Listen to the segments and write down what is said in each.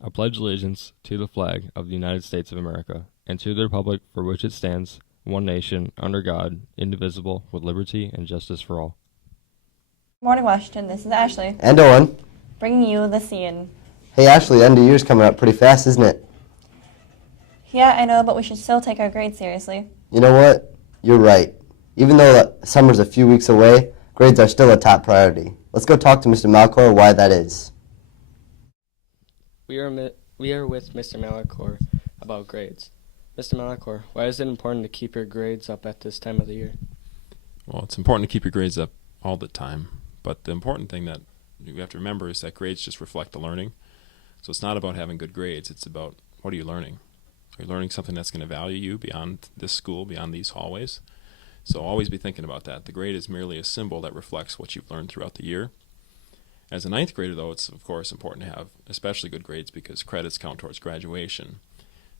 I pledge allegiance to the flag of the United States of America and to the republic for which it stands, one nation, under God, indivisible, with liberty and justice for all. Good morning, Washington. This is Ashley. And Owen. Bringing you the scene. Hey Ashley, end of year's coming up pretty fast, isn't it? Yeah, I know, but we should still take our grades seriously. You know what? You're right. Even though summer's a few weeks away, grades are still a top priority. Let's go talk to Mr. Malcor why that is. We are with Mr. Malacor about grades. Mr. Malacor, why is it important to keep your grades up at this time of the year? Well, it's important to keep your grades up all the time, but the important thing that you have to remember is that grades just reflect the learning. So it's not about having good grades, it's about what are you learning? Are you learning something that's going to value you beyond this school, beyond these hallways? So always be thinking about that. The grade is merely a symbol that reflects what you've learned throughout the year. As a ninth grader, though, it's of course important to have especially good grades because credits count towards graduation.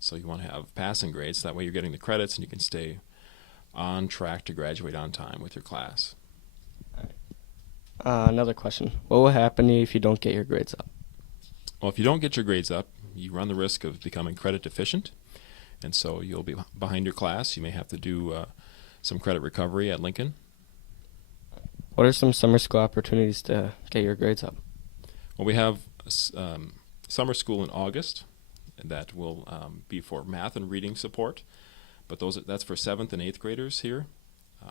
So you want to have passing grades, that way you're getting the credits and you can stay on track to graduate on time with your class. Another question. What will happen to you if you don't get your grades up? Well, if you don't get your grades up, you run the risk of becoming credit deficient, and so you'll be behind your class. You may have to do some credit recovery at Lincoln. What are some summer school opportunities to get your grades up? Well, we have summer school in August, and that will be for math and reading support, but that's for 7th and 8th graders here.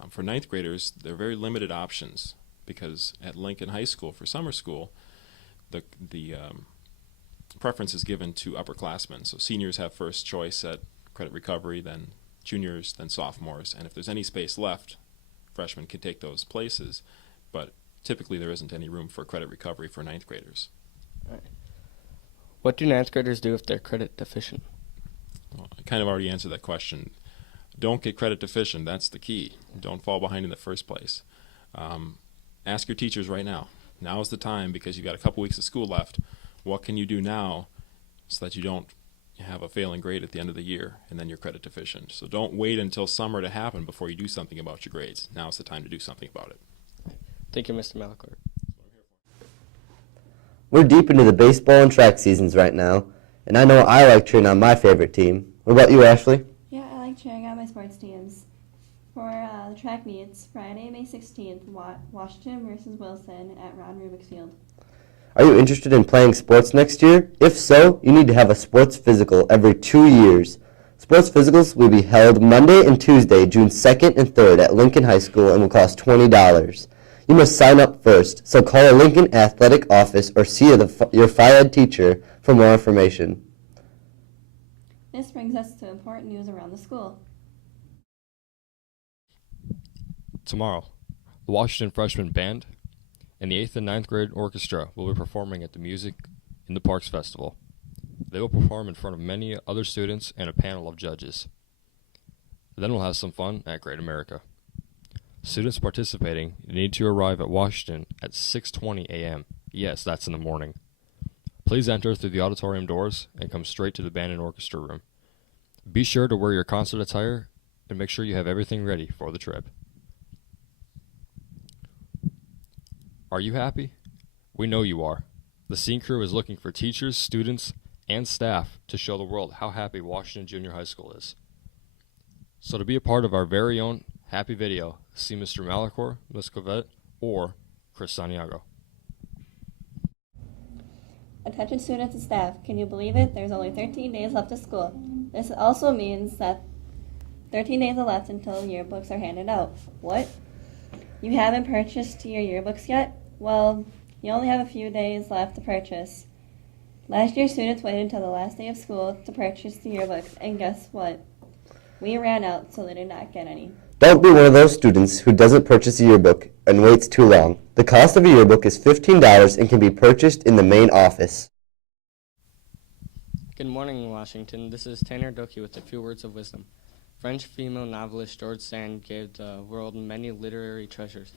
For 9th graders, there are very limited options because at Lincoln High School for summer school, the preference is given to upperclassmen. So seniors have first choice at credit recovery, then juniors, then sophomores, and if there's any space left, freshmen can take those places, but typically there isn't any room for credit recovery for 9th graders. All right. What do 9th graders do if they're credit deficient? Well, I kind of already answered that question. Don't get credit deficient, that's the key. Don't fall behind in the first place. Ask your teachers right now. Now is the time because you've got a couple weeks of school left. What can you do now so that you don't have a failing grade at the end of the year and then you're credit deficient? So don't wait until summer to happen before you do something about your grades. Now is the time to do something about it. Thank you, Mr. Malacor. We're deep into the baseball and track seasons right now, and I know I like cheering on my favorite team. What about you, Ashley? Yeah, I like cheering on my sports teams. For the track meets, Friday, May 16th, Washington versus Wilson at Ron Rubik's Field. Are you interested in playing sports next year? If so, you need to have a sports physical every 2 years. Sports physicals will be held Monday and Tuesday, June 2nd and 3rd at Lincoln High School and will cost $20. You must sign up first, so call a Lincoln Athletic office or see your Phi-Ed teacher for more information. This brings us to important news around the school. Tomorrow, the Washington Freshman Band and the 8th and 9th grade orchestra will be performing at the Music in the Parks Festival. They will perform in front of many other students and a panel of judges. Then we'll have some fun at Great America. Students participating need to arrive at Washington at 6:20 a.m. Yes, that's in the morning. Please enter through the auditorium doors and come straight to the band and orchestra room. Be sure to wear your concert attire and make sure you have everything ready for the trip. Are you happy? We know you are. The scene crew is looking for teachers, students, and staff to show the world how happy Washington Junior High School is. So to be a part of our very own happy video, see Mr. Malacor, Ms. Covette, or Chris Santiago. Attention students and staff, can you believe it? There's only 13 days left of school. This also means that 13 days are left until yearbooks are handed out. What? You haven't purchased your yearbooks yet? Well, you only have a few days left to purchase. Last year, students waited until the last day of school to purchase the yearbooks, and guess what? We ran out, so they did not get any. Don't be one of those students who doesn't purchase a yearbook and waits too long. The cost of a yearbook is $15 and can be purchased in the main office. Good morning, Washington. This is Tanner Doki with a few words of wisdom. French female novelist George Sand gave the world many literary treasures.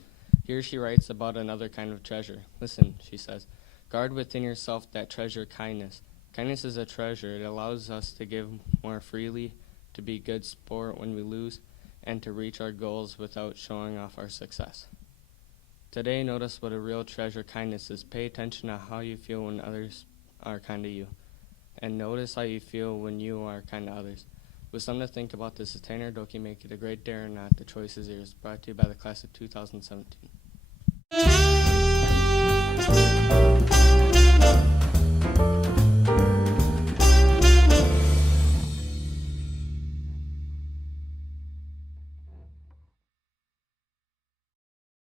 Here she writes about another kind of treasure. Listen, she says, guard within yourself that treasure, kindness. Kindness is a treasure. It allows us to give more freely, to be good sport when we lose, and to reach our goals without showing off our success. Today, notice what a real treasure kindness is. Pay attention to how you feel when others are kind to you. and notice how you feel when you are kind to others. With something to think about, this is Tanner Doki. Make it a great day or not. The choice is yours. Brought to you by the class of 2017.